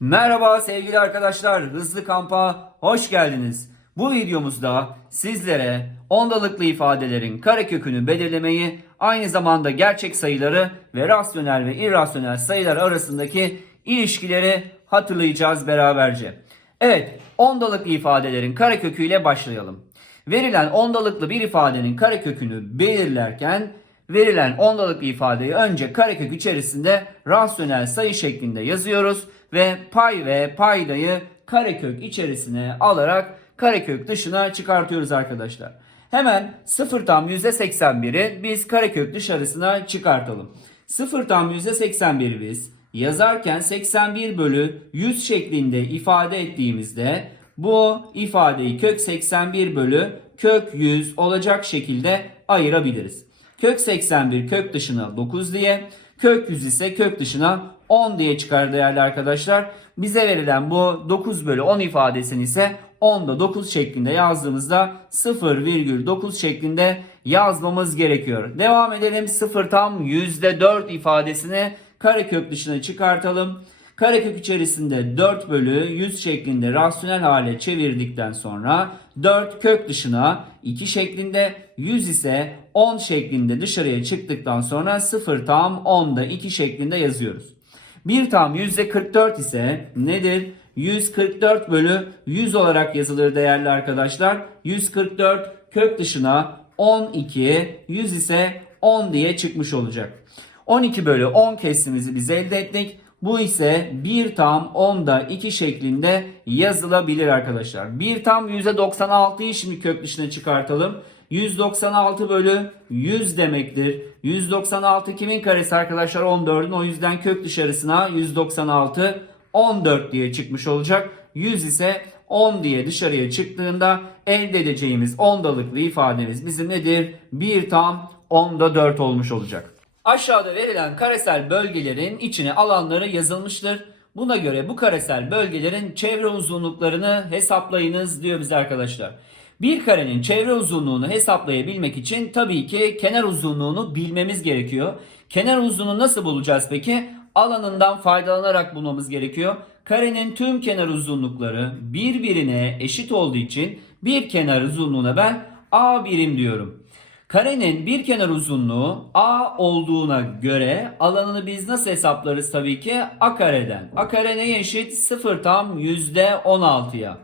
Merhaba sevgili arkadaşlar, Hızlı Kamp'a hoş geldiniz. Bu videomuzda sizlere ondalıklı ifadelerin karekökünü belirlemeyi, aynı zamanda gerçek sayıları ve rasyonel ve irrasyonel sayılar arasındaki ilişkileri hatırlayacağız beraberce. Evet, ondalıklı ifadelerin kareköküyle başlayalım. Verilen ondalıklı bir ifadenin karekökünü belirlerken verilen ondalıklı ifadeyi önce karekök içerisinde rasyonel sayı şeklinde yazıyoruz ve pay ve paydayı karekök içerisine alarak karekök dışına çıkartıyoruz arkadaşlar. Hemen 0 tam %81'i biz karekök dışarısına çıkartalım. 0 tam %81'i biz yazarken 81 bölü 100 şeklinde ifade ettiğimizde bu ifadeyi kök 81 bölü kök 100 olacak şekilde ayırabiliriz. Kök 81 kök dışına 9 diye, kök 100 ise kök dışına 10 diye çıkar değerli arkadaşlar. Bize verilen bu 9 bölü 10 ifadesini ise 10'da 9 şeklinde yazdığımızda 0,9 şeklinde yazmamız gerekiyor. Devam edelim 0 tam %4 ifadesini karekök dışına çıkartalım. Karekök içerisinde 4 bölü 100 şeklinde rasyonel hale çevirdikten sonra 4 kök dışına 2 şeklinde 100 ise 10 şeklinde dışarıya çıktıktan sonra 0 tam 10'da 2 şeklinde yazıyoruz. 1 tam %44 ise nedir? 144 bölü 100 olarak yazılır değerli arkadaşlar. 144 kök dışına 12, 100 ise 10 diye çıkmış olacak. 12 bölü 10 kesimizi biz elde ettik. Bu ise 1 tam 10'da 2 şeklinde yazılabilir arkadaşlar. 1 tam %96'yı şimdi kök dışına çıkartalım. 196 bölü 100 demektir. 196 kimin karesi arkadaşlar? 14'ün. O yüzden kök dışarısına 196 14 diye çıkmış olacak. 100 ise 10 diye dışarıya çıktığında elde edeceğimiz ondalıklı ifademiz bizim nedir? 1 tam 10'da 4 olmuş olacak. Aşağıda verilen karesel bölgelerin içine alanları yazılmıştır. Buna göre bu karesel bölgelerin çevre uzunluklarını hesaplayınız diyor bize arkadaşlar. Bir karenin çevre uzunluğunu hesaplayabilmek için tabii ki kenar uzunluğunu bilmemiz gerekiyor. Kenar uzunluğunu nasıl bulacağız peki? Alanından faydalanarak bulmamız gerekiyor. Karenin tüm kenar uzunlukları birbirine eşit olduğu için bir kenar uzunluğuna ben A birim diyorum. Karenin bir kenar uzunluğu A olduğuna göre alanını biz nasıl hesaplarız tabii ki? A kareden. A kare neye eşit? 0 tam %16'ya.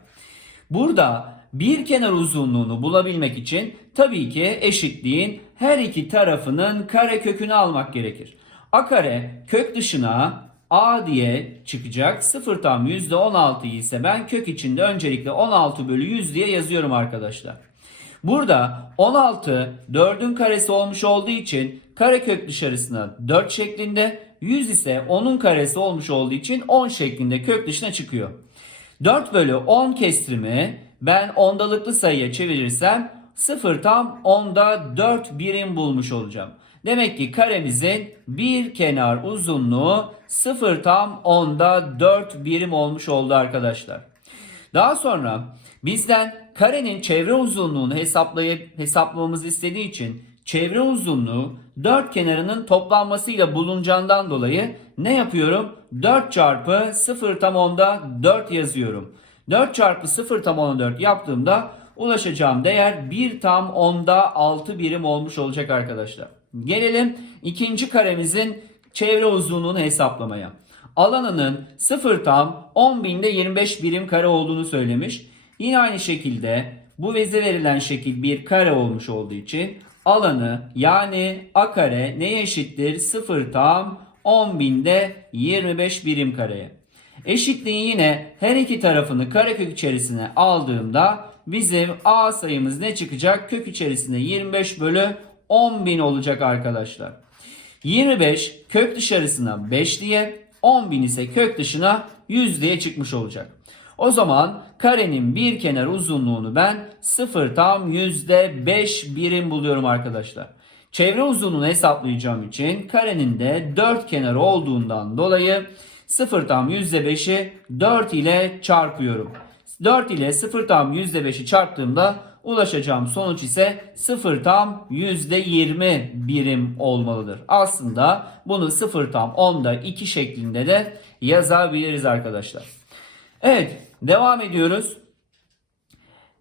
Burada bir kenar uzunluğunu bulabilmek için tabii ki eşitliğin her iki tarafının kare kökünü almak gerekir. A kare kök dışına A diye çıkacak. 0 tam %16 ise ben kök içinde öncelikle 16 bölü 100 diye yazıyorum arkadaşlar. Burada 16 4'ün karesi olmuş olduğu için karekök dışarısına 4 şeklinde 100 ise 10'un karesi olmuş olduğu için 10 şeklinde kök dışına çıkıyor. 4 bölü 10 kestirimi ben ondalıklı sayıya çevirirsem 0 tam 10'da 4 birim bulmuş olacağım. Demek ki karemizin bir kenar uzunluğu 0 tam 10'da 4 birim olmuş oldu arkadaşlar. Daha sonra bizden karenin çevre uzunluğunu hesaplayıp hesaplamamızı istediği için çevre uzunluğu dört kenarının toplanmasıyla bulunacağından dolayı ne yapıyorum? 4 çarpı 0 tam onda 4 yazıyorum. 4 çarpı 0 tam onda 4 yaptığımda ulaşacağım değer 1 tam onda 6 birim olmuş olacak arkadaşlar. Gelelim ikinci karemizin çevre uzunluğunu hesaplamaya. Alanının 0 tam 10 binde 25 birim kare olduğunu söylemiş. Yine aynı şekilde bu bize verilen şekil bir kare olmuş olduğu için alanı yani a kare neye eşittir? 0 tam 10 binde 25 birim kareye. Eşitliğin yine her iki tarafını karekök içerisine aldığımda bizim a sayımız ne çıkacak? Kök içerisinde 25 bölü 10 bin olacak arkadaşlar. 25 kök dışarısına 5 diye 10 bin ise kök dışına 100 diye çıkmış olacak. O zaman karenin bir kenar uzunluğunu ben 0 tam %5 birim buluyorum arkadaşlar. Çevre uzunluğunu hesaplayacağım için karenin de 4 kenarı olduğundan dolayı 0 tam %5'i 4 ile çarpıyorum. 4 ile 0 tam %5'i çarptığımda Ulaşacağım sonuç ise 0 tam %20 birim olmalıdır. Aslında bunu 0 tam 10'da 2 şeklinde de yazabiliriz arkadaşlar. Evet devam ediyoruz.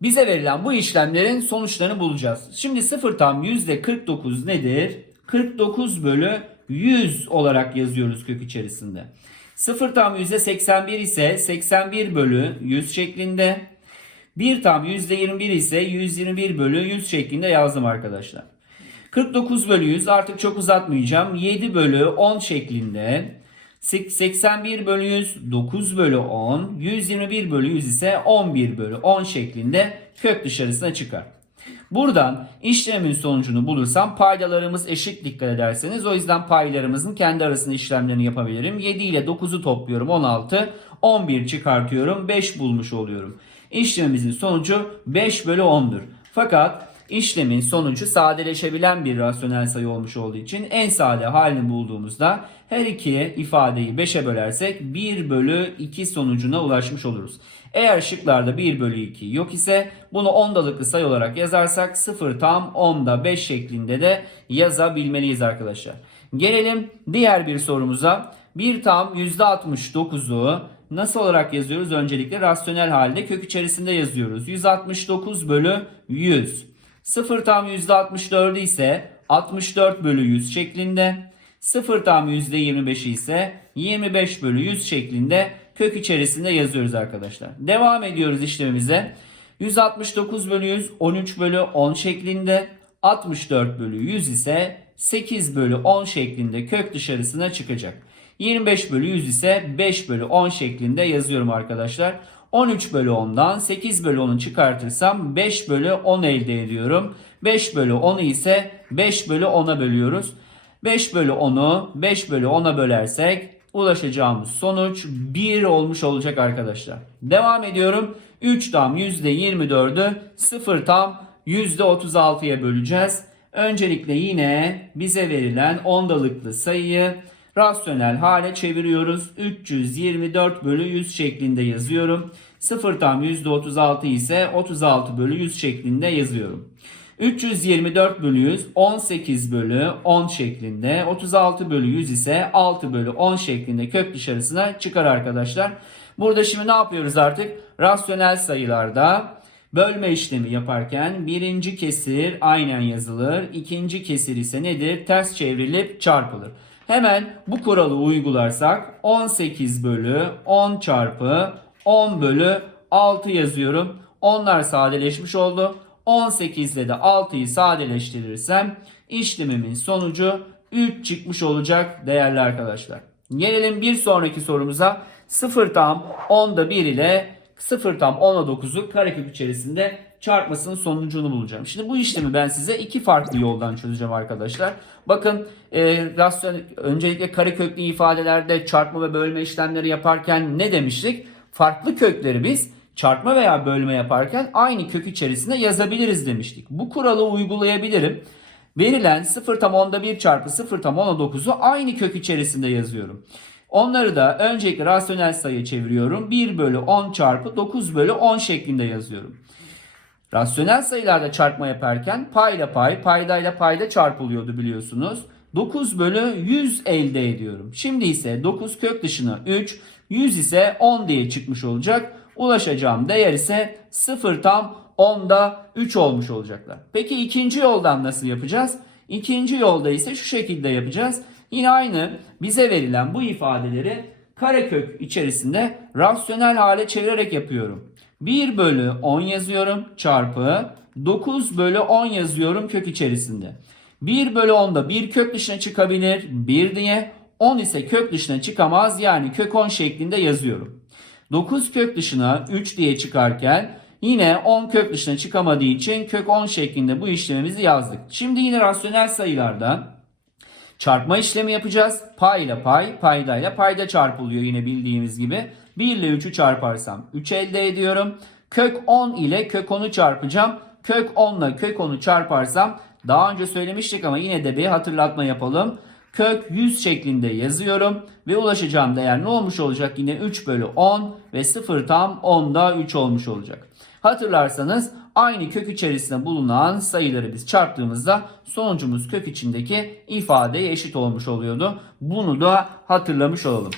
Bize verilen bu işlemlerin sonuçlarını bulacağız. Şimdi 0 tam %49 nedir? 49 bölü 100 olarak yazıyoruz kök içerisinde. 0 tam %81 ise 81 bölü 100 şeklinde. 1 tam %21 ise 121 bölü 100 şeklinde yazdım arkadaşlar. 49 bölü 100 artık çok uzatmayacağım. 7 bölü 10 şeklinde. 81 bölü 100 9 bölü 10. 121 bölü 100 ise 11 bölü 10 şeklinde kök dışarısına çıkar. Buradan işlemin sonucunu bulursam paydalarımız eşit dikkat ederseniz. O yüzden paylarımızın kendi arasında işlemlerini yapabilirim. 7 ile 9'u topluyorum 16. 11 çıkartıyorum 5 bulmuş oluyorum. İşlemimizin sonucu 5 bölü 10'dur. Fakat işlemin sonucu sadeleşebilen bir rasyonel sayı olmuş olduğu için en sade halini bulduğumuzda her iki ifadeyi 5'e bölersek 1 bölü 2 sonucuna ulaşmış oluruz. Eğer şıklarda 1 bölü 2 yok ise bunu ondalıklı sayı olarak yazarsak 0 tam 10'da 5 şeklinde de yazabilmeliyiz arkadaşlar. Gelelim diğer bir sorumuza. 1 tam %69'u nasıl olarak yazıyoruz? Öncelikle rasyonel halde kök içerisinde yazıyoruz. 169 bölü 100. 0 tam %64 ise 64 bölü 100 şeklinde. 0 tam %25 ise 25 bölü 100 şeklinde kök içerisinde yazıyoruz arkadaşlar. Devam ediyoruz işlemimize. 169 bölü 100 13 bölü 10 şeklinde. 64 bölü 100 ise 8 bölü 10 şeklinde kök dışarısına çıkacak. 25 bölü 100 ise 5 bölü 10 şeklinde yazıyorum arkadaşlar. 13 bölü 10'dan 8 bölü 10'u çıkartırsam 5 bölü 10 elde ediyorum. 5 bölü 10'u ise 5 bölü 10'a bölüyoruz. 5 bölü 10'u 5 bölü 10'a bölersek ulaşacağımız sonuç 1 olmuş olacak arkadaşlar. Devam ediyorum. 3 tam %24'ü 0 tam %36'ya böleceğiz. Öncelikle yine bize verilen ondalıklı sayıyı rasyonel hale çeviriyoruz. 324 bölü 100 şeklinde yazıyorum. 0 tam %36 ise 36 bölü 100 şeklinde yazıyorum. 324 bölü 100 18 bölü 10 şeklinde 36 bölü 100 ise 6 bölü 10 şeklinde kök dışarısına çıkar arkadaşlar. Burada şimdi ne yapıyoruz artık? Rasyonel sayılarda bölme işlemi yaparken birinci kesir aynen yazılır. ikinci kesir ise nedir? Ters çevrilip çarpılır. Hemen bu kuralı uygularsak 18 bölü 10 çarpı 10 bölü 6 yazıyorum. Onlar sadeleşmiş oldu. 18 ile de 6'yı sadeleştirirsem işlemimin sonucu 3 çıkmış olacak değerli arkadaşlar. Gelelim bir sonraki sorumuza. 0 tam 10'da 1 ile 0 tam 10'a 9'u karekök içerisinde çarpmasının sonucunu bulacağım. Şimdi bu işlemi ben size iki farklı yoldan çözeceğim arkadaşlar. Bakın e, rasyon, öncelikle kareköklü ifadelerde çarpma ve bölme işlemleri yaparken ne demiştik? Farklı kökleri biz çarpma veya bölme yaparken aynı kök içerisinde yazabiliriz demiştik. Bu kuralı uygulayabilirim. Verilen 0 tam 10'da 1 çarpı 0 tam 10'a 9'u aynı kök içerisinde yazıyorum. Onları da öncelikle rasyonel sayıya çeviriyorum. 1 bölü 10 çarpı 9 bölü 10 şeklinde yazıyorum. Rasyonel sayılarda çarpma yaparken payla pay, paydayla payda çarpılıyordu biliyorsunuz. 9 bölü 100 elde ediyorum. Şimdi ise 9 kök dışına 3, 100 ise 10 diye çıkmış olacak. Ulaşacağım değer ise 0 tam 10'da 3 olmuş olacaklar. Peki ikinci yoldan nasıl yapacağız? İkinci yolda ise şu şekilde yapacağız. Yine aynı bize verilen bu ifadeleri karekök içerisinde rasyonel hale çevirerek yapıyorum. 1 bölü 10 yazıyorum çarpı 9 bölü 10 yazıyorum kök içerisinde. 1 bölü 10 da 1 kök dışına çıkabilir 1 diye 10 ise kök dışına çıkamaz yani kök 10 şeklinde yazıyorum. 9 kök dışına 3 diye çıkarken yine 10 kök dışına çıkamadığı için kök 10 şeklinde bu işlemimizi yazdık. Şimdi yine rasyonel sayılarda çarpma işlemi yapacağız. Pay ile pay, payda ile payda çarpılıyor yine bildiğimiz gibi. 1 ile 3'ü çarparsam 3 elde ediyorum. Kök 10 ile kök 10'u çarpacağım. Kök 10 ile kök 10'u çarparsam daha önce söylemiştik ama yine de bir hatırlatma yapalım. Kök 100 şeklinde yazıyorum ve ulaşacağım değer ne olmuş olacak? Yine 3 bölü 10 ve 0 tam 10'da 3 olmuş olacak. Hatırlarsanız aynı kök içerisinde bulunan sayıları biz çarptığımızda sonucumuz kök içindeki ifadeye eşit olmuş oluyordu. Bunu da hatırlamış olalım.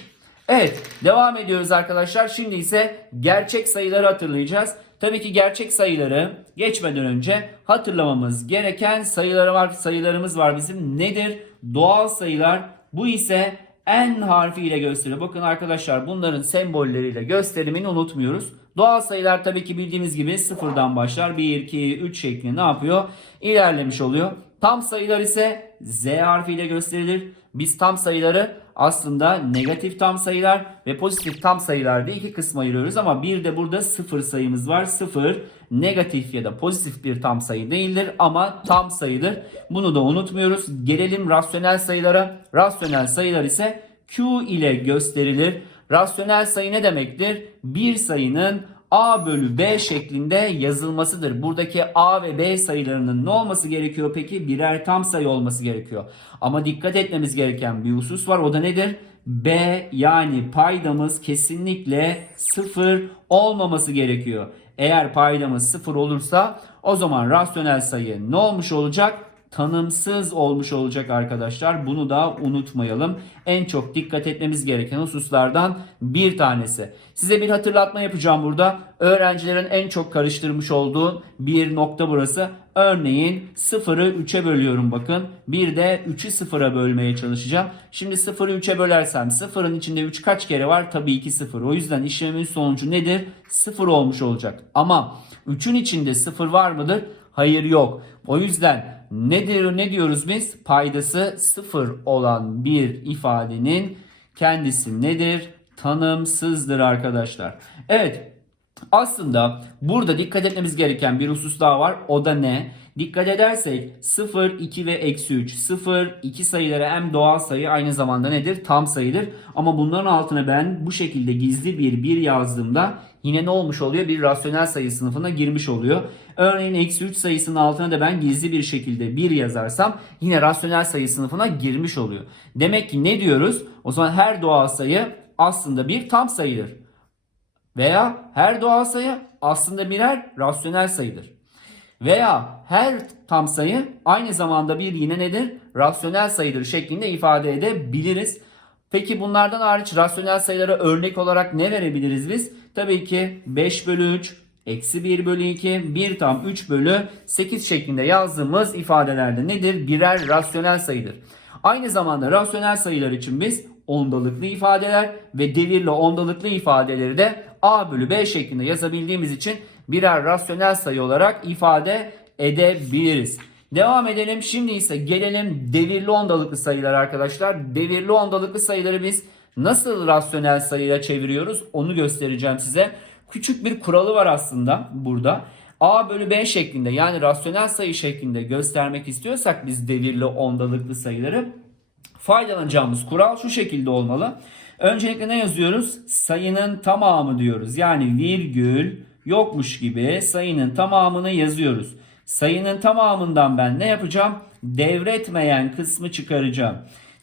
Evet devam ediyoruz arkadaşlar. Şimdi ise gerçek sayıları hatırlayacağız. Tabii ki gerçek sayıları geçmeden önce hatırlamamız gereken sayıları var, sayılarımız var bizim. Nedir? Doğal sayılar. Bu ise n harfiyle gösteriyor. Bakın arkadaşlar bunların sembolleriyle gösterimini unutmuyoruz. Doğal sayılar tabii ki bildiğimiz gibi sıfırdan başlar. 1, 2, 3 şeklinde ne yapıyor? İlerlemiş oluyor. Tam sayılar ise z harfiyle gösterilir. Biz tam sayıları aslında negatif tam sayılar ve pozitif tam sayılar diye iki kısma ayırıyoruz ama bir de burada sıfır sayımız var. Sıfır negatif ya da pozitif bir tam sayı değildir ama tam sayıdır. Bunu da unutmuyoruz. Gelelim rasyonel sayılara. Rasyonel sayılar ise Q ile gösterilir. Rasyonel sayı ne demektir? Bir sayının A bölü B şeklinde yazılmasıdır. Buradaki A ve B sayılarının ne olması gerekiyor peki? Birer tam sayı olması gerekiyor. Ama dikkat etmemiz gereken bir husus var. O da nedir? B yani paydamız kesinlikle sıfır olmaması gerekiyor. Eğer paydamız sıfır olursa o zaman rasyonel sayı ne olmuş olacak? Tanımsız olmuş olacak arkadaşlar. Bunu da unutmayalım. En çok dikkat etmemiz gereken hususlardan bir tanesi. Size bir hatırlatma yapacağım burada. Öğrencilerin en çok karıştırmış olduğu bir nokta burası. Örneğin 0'ı 3'e bölüyorum bakın. Bir de 3'ü 0'a bölmeye çalışacağım. Şimdi 0'ı 3'e bölersem 0'ın içinde 3 kaç kere var? Tabii ki 0. O yüzden işlemin sonucu nedir? 0 olmuş olacak. Ama 3'ün içinde 0 var mıdır? Hayır yok. O yüzden nedir ne diyoruz biz? Paydası sıfır olan bir ifadenin kendisi nedir? Tanımsızdır arkadaşlar. Evet aslında burada dikkat etmemiz gereken bir husus daha var. O da ne? Dikkat edersek 0, 2 ve eksi 3. 0, 2 sayıları hem doğal sayı aynı zamanda nedir? Tam sayıdır. Ama bunların altına ben bu şekilde gizli bir 1 yazdığımda yine ne olmuş oluyor? Bir rasyonel sayı sınıfına girmiş oluyor. Örneğin eksi 3 sayısının altına da ben gizli bir şekilde 1 yazarsam yine rasyonel sayı sınıfına girmiş oluyor. Demek ki ne diyoruz? O zaman her doğal sayı aslında bir tam sayıdır. Veya her doğal sayı aslında birer rasyonel sayıdır. Veya her tam sayı aynı zamanda bir yine nedir? Rasyonel sayıdır şeklinde ifade edebiliriz. Peki bunlardan hariç rasyonel sayılara örnek olarak ne verebiliriz biz? Tabii ki 5 bölü 3, eksi 1 bölü 2, 1 tam 3 bölü 8 şeklinde yazdığımız ifadelerde nedir? Birer rasyonel sayıdır. Aynı zamanda rasyonel sayılar için biz ondalıklı ifadeler ve devirli ondalıklı ifadeleri de a bölü b şeklinde yazabildiğimiz için birer rasyonel sayı olarak ifade edebiliriz. Devam edelim. Şimdi ise gelelim devirli ondalıklı sayılar arkadaşlar. Devirli ondalıklı sayıları biz nasıl rasyonel sayıya çeviriyoruz onu göstereceğim size. Küçük bir kuralı var aslında burada. A bölü B şeklinde yani rasyonel sayı şeklinde göstermek istiyorsak biz devirli ondalıklı sayıları faydalanacağımız kural şu şekilde olmalı. Öncelikle ne yazıyoruz? Sayının tamamı diyoruz. Yani virgül yokmuş gibi sayının tamamını yazıyoruz. Sayının tamamından ben ne yapacağım? Devretmeyen kısmı çıkaracağım.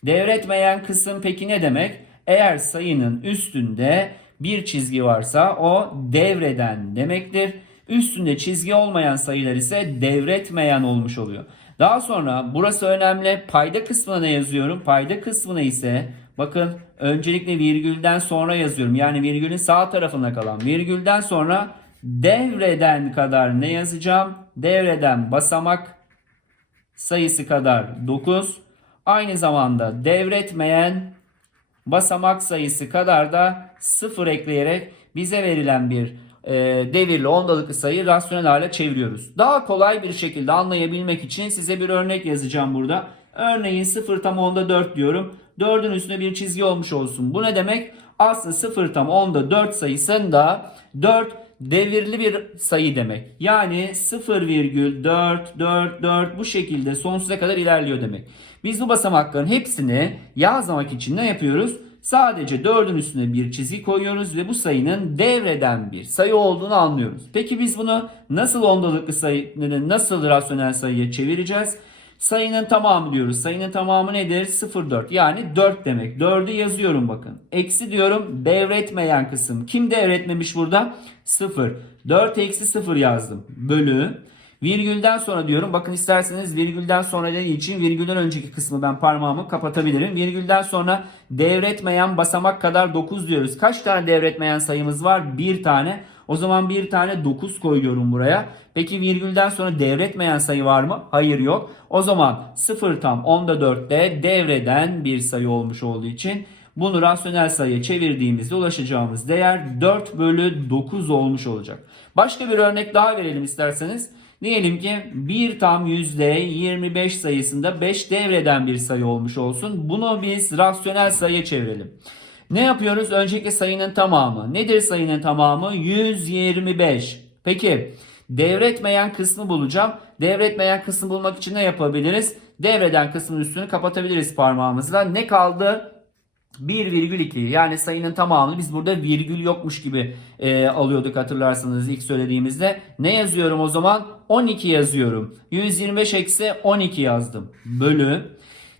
Devretmeyen kısım peki ne demek? Eğer sayının üstünde bir çizgi varsa o devreden demektir. Üstünde çizgi olmayan sayılar ise devretmeyen olmuş oluyor. Daha sonra burası önemli. Payda kısmına yazıyorum? Payda kısmına ise bakın öncelikle virgülden sonra yazıyorum. Yani virgülün sağ tarafına kalan virgülden sonra devreden kadar ne yazacağım? Devreden basamak sayısı kadar 9. Aynı zamanda devretmeyen basamak sayısı kadar da 0 ekleyerek bize verilen bir e, devirli ondalıklı sayı rasyonel hale çeviriyoruz. Daha kolay bir şekilde anlayabilmek için size bir örnek yazacağım burada. Örneğin 0 tam onda 4 diyorum. 4'ün üstüne bir çizgi olmuş olsun. Bu ne demek? Aslında 0 tam onda 4 sayısında 4 devirli bir sayı demek. Yani 0,444 bu şekilde sonsuza kadar ilerliyor demek. Biz bu basamakların hepsini yazmak için ne yapıyoruz? Sadece 4'ün üstüne bir çizgi koyuyoruz ve bu sayının devreden bir sayı olduğunu anlıyoruz. Peki biz bunu nasıl ondalıklı sayı, nasıl rasyonel sayıya çevireceğiz? Sayının tamamı diyoruz. Sayının tamamı nedir? 0,4 yani 4 demek. 4'ü yazıyorum bakın. Eksi diyorum devretmeyen kısım. Kim devretmemiş burada? 0. 4 eksi 0 yazdım. Bölü. Virgülden sonra diyorum. Bakın isterseniz virgülden sonra dediği için virgülden önceki kısmı ben parmağımı kapatabilirim. Virgülden sonra devretmeyen basamak kadar 9 diyoruz. Kaç tane devretmeyen sayımız var? Bir tane. O zaman bir tane 9 koyuyorum buraya. Peki virgülden sonra devretmeyen sayı var mı? Hayır yok. O zaman 0 tam 10'da 4'te devreden bir sayı olmuş olduğu için bunu rasyonel sayıya çevirdiğimizde ulaşacağımız değer 4 bölü 9 olmuş olacak. Başka bir örnek daha verelim isterseniz. Diyelim ki 1 tam %25 sayısında 5 devreden bir sayı olmuş olsun. Bunu biz rasyonel sayıya çevirelim. Ne yapıyoruz? Öncelikle sayının tamamı. Nedir sayının tamamı? 125. Peki devretmeyen kısmı bulacağım. Devretmeyen kısmı bulmak için ne yapabiliriz? Devreden kısmın üstünü kapatabiliriz parmağımızla. Ne kaldı? 1,2 yani sayının tamamını biz burada virgül yokmuş gibi e, alıyorduk hatırlarsanız ilk söylediğimizde. Ne yazıyorum o zaman? 12 yazıyorum. 125 eksi 12 yazdım. Bölü.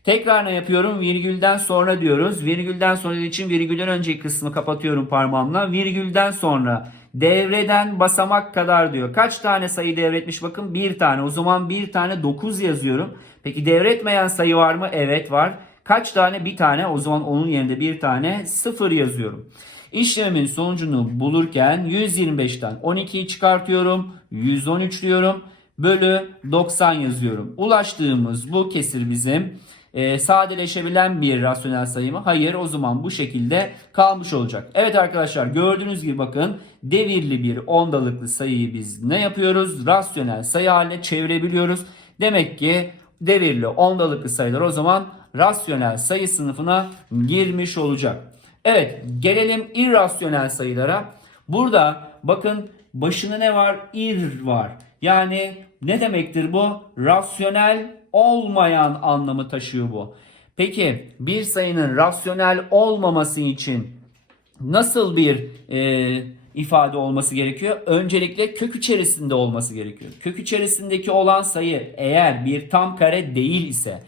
Tekrar ne yapıyorum? Virgülden sonra diyoruz. Virgülden sonra için virgülden önceki kısmı kapatıyorum parmağımla. Virgülden sonra devreden basamak kadar diyor. Kaç tane sayı devretmiş bakın? Bir tane. O zaman bir tane 9 yazıyorum. Peki devretmeyen sayı var mı? Evet var. Kaç tane? Bir tane. O zaman onun yerine bir tane 0 yazıyorum. İşlemimin sonucunu bulurken 125'ten 12'yi çıkartıyorum. 113 diyorum. Bölü 90 yazıyorum. Ulaştığımız bu kesir bizim e, sadeleşebilen bir rasyonel sayı mı? Hayır o zaman bu şekilde kalmış olacak. Evet arkadaşlar gördüğünüz gibi bakın devirli bir ondalıklı sayıyı biz ne yapıyoruz? Rasyonel sayı haline çevirebiliyoruz. Demek ki devirli ondalıklı sayılar o zaman rasyonel sayı sınıfına girmiş olacak. Evet gelelim irrasyonel sayılara. Burada bakın başında ne var? Ir var. Yani ne demektir bu? Rasyonel olmayan anlamı taşıyor bu. Peki bir sayının rasyonel olmaması için nasıl bir e, ifade olması gerekiyor? Öncelikle kök içerisinde olması gerekiyor. Kök içerisindeki olan sayı eğer bir tam kare değil ise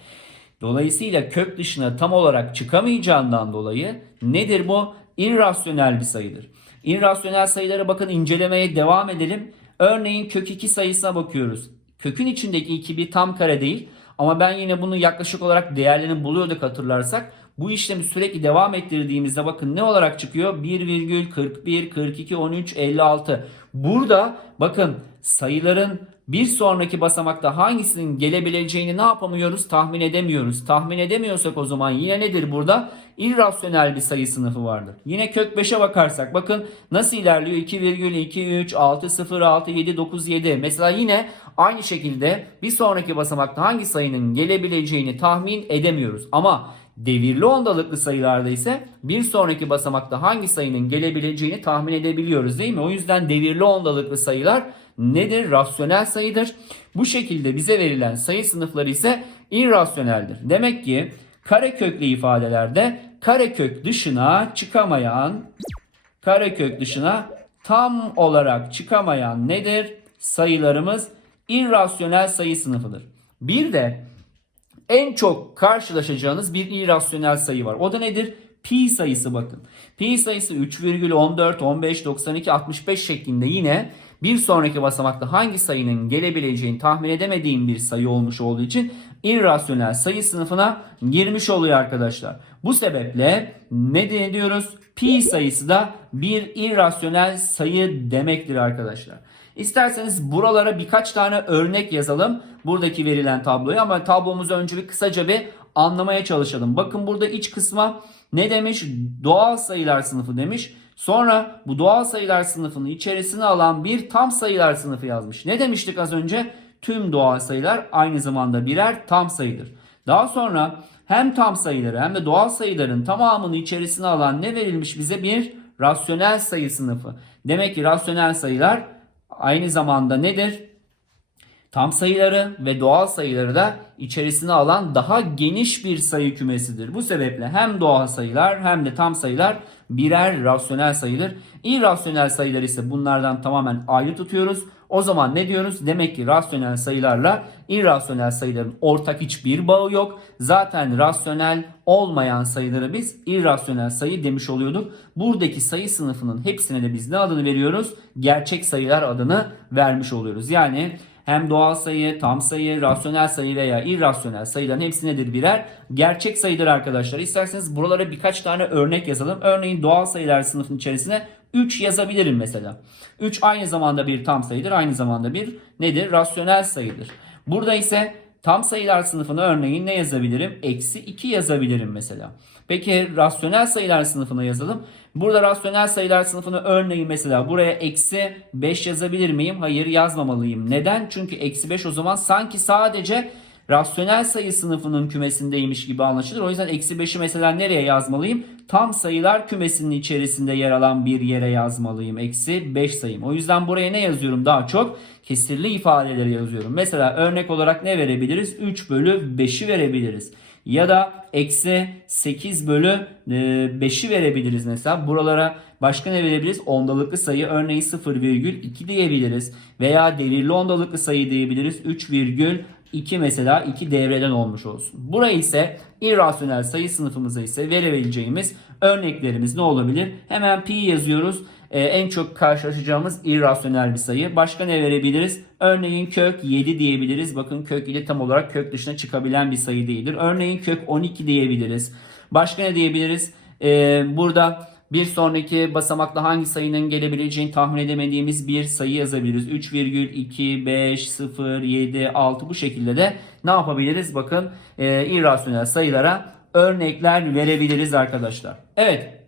dolayısıyla kök dışına tam olarak çıkamayacağından dolayı nedir bu? İrrasyonel bir sayıdır. İrrasyonel sayılara bakın incelemeye devam edelim. Örneğin kök 2 sayısına bakıyoruz. Kökün içindeki 2 bir tam kare değil. Ama ben yine bunu yaklaşık olarak değerlerini buluyorduk hatırlarsak. Bu işlemi sürekli devam ettirdiğimizde bakın ne olarak çıkıyor? 1,41, 42, 13, 56. Burada bakın sayıların bir sonraki basamakta hangisinin gelebileceğini ne yapamıyoruz? Tahmin edemiyoruz. Tahmin edemiyorsak o zaman yine nedir burada? İrrasyonel bir sayı sınıfı vardır. Yine kök 5'e bakarsak bakın nasıl ilerliyor? 2,23, 6, 0, 6, 7, 9, 7. Mesela yine aynı şekilde bir sonraki basamakta hangi sayının gelebileceğini tahmin edemiyoruz. Ama devirli ondalıklı sayılarda ise bir sonraki basamakta hangi sayının gelebileceğini tahmin edebiliyoruz değil mi? O yüzden devirli ondalıklı sayılar nedir? Rasyonel sayıdır. Bu şekilde bize verilen sayı sınıfları ise irrasyoneldir. Demek ki kareköklü ifadelerde karekök dışına çıkamayan karekök dışına tam olarak çıkamayan nedir? Sayılarımız irrasyonel sayı sınıfıdır. Bir de en çok karşılaşacağınız bir irrasyonel sayı var. O da nedir? Pi sayısı bakın. Pi sayısı 3,14, 15, 92, 65 şeklinde yine bir sonraki basamakta hangi sayının gelebileceğini tahmin edemediğim bir sayı olmuş olduğu için irrasyonel sayı sınıfına girmiş oluyor arkadaşlar. Bu sebeple ne diyoruz? Pi sayısı da bir irrasyonel sayı demektir arkadaşlar. İsterseniz buralara birkaç tane örnek yazalım buradaki verilen tabloyu ama tablomuzu önce bir kısaca bir anlamaya çalışalım. Bakın burada iç kısma ne demiş? Doğal sayılar sınıfı demiş. Sonra bu doğal sayılar sınıfını içerisine alan bir tam sayılar sınıfı yazmış. Ne demiştik az önce? Tüm doğal sayılar aynı zamanda birer tam sayıdır. Daha sonra hem tam sayıları hem de doğal sayıların tamamını içerisine alan ne verilmiş bize? Bir rasyonel sayı sınıfı. Demek ki rasyonel sayılar aynı zamanda nedir? Tam sayıları ve doğal sayıları da içerisine alan daha geniş bir sayı kümesidir. Bu sebeple hem doğal sayılar hem de tam sayılar birer rasyonel sayıdır. İrrasyonel sayılar ise bunlardan tamamen ayrı tutuyoruz. O zaman ne diyoruz? Demek ki rasyonel sayılarla irrasyonel sayıların ortak hiçbir bağı yok. Zaten rasyonel olmayan sayıları biz irrasyonel sayı demiş oluyorduk. Buradaki sayı sınıfının hepsine de biz ne adını veriyoruz? Gerçek sayılar adını vermiş oluyoruz. Yani hem doğal sayı, tam sayı, rasyonel sayı veya irrasyonel sayıların hepsi nedir birer? Gerçek sayıdır arkadaşlar. İsterseniz buralara birkaç tane örnek yazalım. Örneğin doğal sayılar sınıfının içerisine 3 yazabilirim mesela. 3 aynı zamanda bir tam sayıdır. Aynı zamanda bir nedir? Rasyonel sayıdır. Burada ise tam sayılar sınıfına örneğin ne yazabilirim? Eksi 2 yazabilirim mesela. Peki rasyonel sayılar sınıfına yazalım. Burada rasyonel sayılar sınıfına örneğin mesela buraya eksi 5 yazabilir miyim? Hayır yazmamalıyım. Neden? Çünkü eksi 5 o zaman sanki sadece rasyonel sayı sınıfının kümesindeymiş gibi anlaşılır. O yüzden eksi 5'i mesela nereye yazmalıyım? Tam sayılar kümesinin içerisinde yer alan bir yere yazmalıyım. Eksi 5 sayım. O yüzden buraya ne yazıyorum daha çok? Kesirli ifadeleri yazıyorum. Mesela örnek olarak ne verebiliriz? 3 bölü 5'i verebiliriz. Ya da eksi 8 bölü 5'i verebiliriz mesela. Buralara başka ne verebiliriz? Ondalıklı sayı örneğin 0,2 diyebiliriz. Veya devirli ondalıklı sayı diyebiliriz. 3,2 mesela 2 devreden olmuş olsun. Burayı ise irrasyonel sayı sınıfımıza ise verebileceğimiz örneklerimiz ne olabilir? Hemen pi yazıyoruz. Ee, en çok karşılaşacağımız irrasyonel bir sayı. Başka ne verebiliriz? Örneğin kök 7 diyebiliriz. Bakın kök 7 tam olarak kök dışına çıkabilen bir sayı değildir. Örneğin kök 12 diyebiliriz. Başka ne diyebiliriz? Ee, burada bir sonraki basamakta hangi sayının gelebileceğini tahmin edemediğimiz bir sayı yazabiliriz. 3,2, 5, 0, 7, 6 bu şekilde de ne yapabiliriz? Bakın e, irrasyonel sayılara örnekler verebiliriz arkadaşlar. Evet.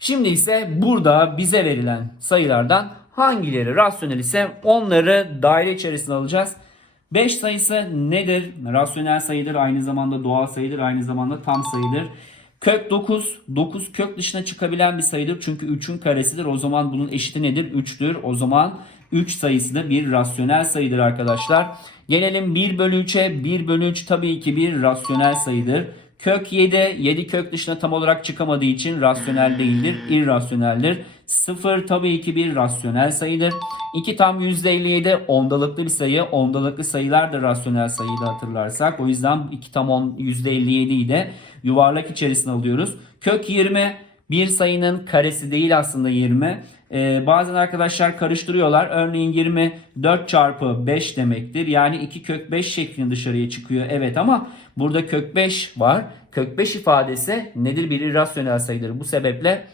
Şimdi ise burada bize verilen sayılardan hangileri rasyonel ise onları daire içerisine alacağız. 5 sayısı nedir? Rasyonel sayıdır, aynı zamanda doğal sayıdır, aynı zamanda tam sayıdır. Kök 9, 9 kök dışına çıkabilen bir sayıdır. Çünkü 3'ün karesidir. O zaman bunun eşiti nedir? 3'tür. O zaman 3 sayısı da bir rasyonel sayıdır arkadaşlar. Gelelim 1 bölü 3'e. 1 bölü 3 tabii ki bir rasyonel sayıdır. Kök 7, 7 kök dışına tam olarak çıkamadığı için rasyonel değildir, irrasyoneldir. 0 tabii ki bir rasyonel sayıdır. 2 tam %57 ondalıklı bir sayı. Ondalıklı sayılar da rasyonel sayıydı hatırlarsak. O yüzden 2 tam 10, %57'yi de yuvarlak içerisine alıyoruz. Kök 20 bir sayının karesi değil aslında 20. Ee, bazen arkadaşlar karıştırıyorlar. Örneğin 20 4 çarpı 5 demektir. Yani 2 kök 5 şeklinde dışarıya çıkıyor. Evet ama burada kök 5 var. Kök 5 ifadesi nedir? Bir irrasyonel sayıdır. Bu sebeple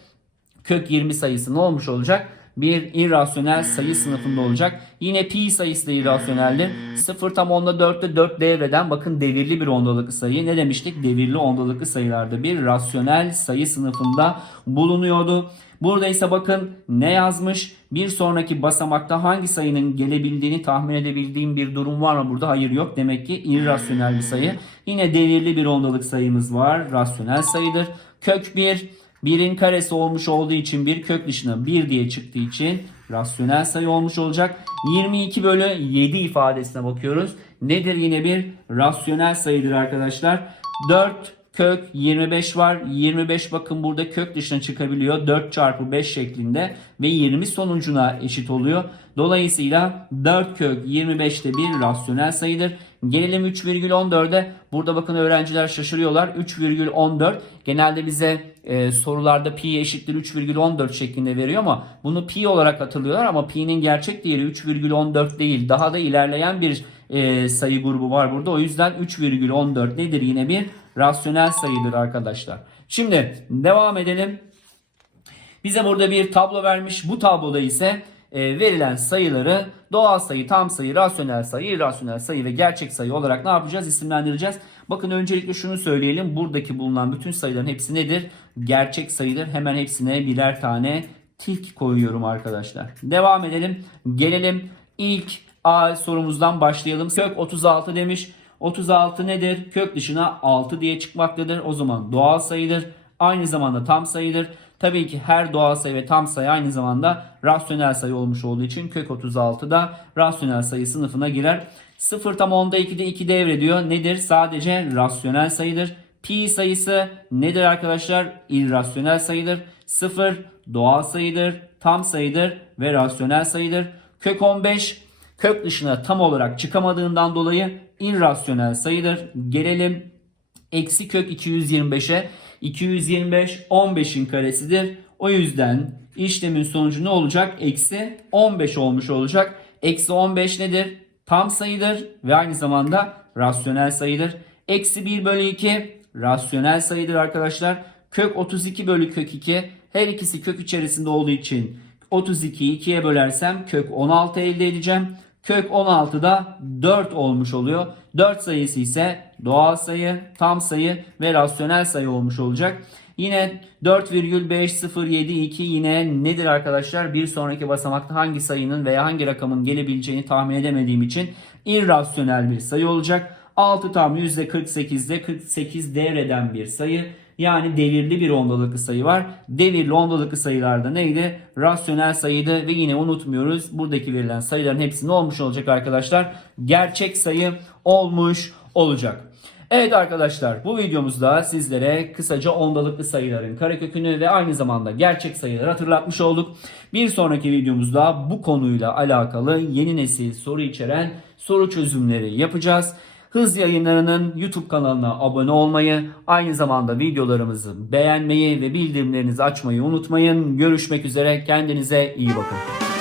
kök 20 sayısı ne olmuş olacak? Bir irrasyonel sayı sınıfında olacak. Yine pi sayısı da irrasyoneldir. 0 tam onda 4'te 4 devreden bakın devirli bir ondalıklı sayı. Ne demiştik? Devirli ondalıklı sayılarda bir rasyonel sayı sınıfında bulunuyordu. Burada ise bakın ne yazmış? Bir sonraki basamakta hangi sayının gelebildiğini tahmin edebildiğim bir durum var mı burada? Hayır yok. Demek ki irrasyonel bir sayı. Yine devirli bir ondalık sayımız var. Rasyonel sayıdır. Kök 1 1'in karesi olmuş olduğu için bir kök dışına 1 diye çıktığı için rasyonel sayı olmuş olacak. 22 bölü 7 ifadesine bakıyoruz. Nedir yine bir rasyonel sayıdır arkadaşlar. 4 kök 25 var. 25 bakın burada kök dışına çıkabiliyor. 4 çarpı 5 şeklinde ve 20 sonucuna eşit oluyor. Dolayısıyla 4 kök 25 de bir rasyonel sayıdır. Gelelim 3,14'e. Burada bakın öğrenciler şaşırıyorlar. 3,14 genelde bize e, sorularda pi eşittir 3,14 şeklinde veriyor ama bunu pi olarak hatırlıyorlar ama pi'nin gerçek değeri 3,14 değil. Daha da ilerleyen bir e, sayı grubu var burada. O yüzden 3,14 nedir? Yine bir rasyonel sayıdır arkadaşlar. Şimdi devam edelim. Bize burada bir tablo vermiş. Bu tabloda ise verilen sayıları doğal sayı, tam sayı, rasyonel sayı, irrasyonel sayı ve gerçek sayı olarak ne yapacağız? İsimlendireceğiz. Bakın öncelikle şunu söyleyelim. Buradaki bulunan bütün sayıların hepsi nedir? Gerçek sayıdır. Hemen hepsine birer tane tik koyuyorum arkadaşlar. Devam edelim. Gelelim ilk A sorumuzdan başlayalım. Kök 36 demiş. 36 nedir? Kök dışına 6 diye çıkmaktadır. O zaman doğal sayıdır. Aynı zamanda tam sayıdır. Tabii ki her doğal sayı ve tam sayı aynı zamanda rasyonel sayı olmuş olduğu için kök 36 da rasyonel sayı sınıfına girer. 0 tam onda 2'de 2 devrediyor. Nedir? Sadece rasyonel sayıdır. Pi sayısı nedir arkadaşlar? İrrasyonel sayıdır. 0 doğal sayıdır, tam sayıdır ve rasyonel sayıdır. Kök 15 kök dışına tam olarak çıkamadığından dolayı irrasyonel sayıdır. Gelelim eksi kök 225'e. 225 15'in karesidir. O yüzden işlemin sonucu ne olacak? Eksi 15 olmuş olacak. Eksi 15 nedir? Tam sayıdır ve aynı zamanda rasyonel sayıdır. Eksi 1 bölü 2 rasyonel sayıdır arkadaşlar. Kök 32 bölü kök 2 her ikisi kök içerisinde olduğu için 32'yi 2'ye bölersem kök 16 elde edeceğim. Kök 16 da 4 olmuş oluyor. 4 sayısı ise doğal sayı, tam sayı ve rasyonel sayı olmuş olacak. Yine 4,5072 yine nedir arkadaşlar? Bir sonraki basamakta hangi sayının veya hangi rakamın gelebileceğini tahmin edemediğim için irrasyonel bir sayı olacak. 6 tam %48'de 48 devreden bir sayı. Yani devirli bir ondalıklı sayı var. Devirli ondalıklı sayılarda neydi? Rasyonel sayıydı ve yine unutmuyoruz. Buradaki verilen sayıların hepsi ne olmuş olacak arkadaşlar? Gerçek sayı olmuş olacak. Evet arkadaşlar bu videomuzda sizlere kısaca ondalıklı sayıların karekökünü ve aynı zamanda gerçek sayıları hatırlatmış olduk. Bir sonraki videomuzda bu konuyla alakalı yeni nesil soru içeren soru çözümleri yapacağız. Hız yayınlarının YouTube kanalına abone olmayı, aynı zamanda videolarımızı beğenmeyi ve bildirimlerinizi açmayı unutmayın. Görüşmek üzere. Kendinize iyi bakın.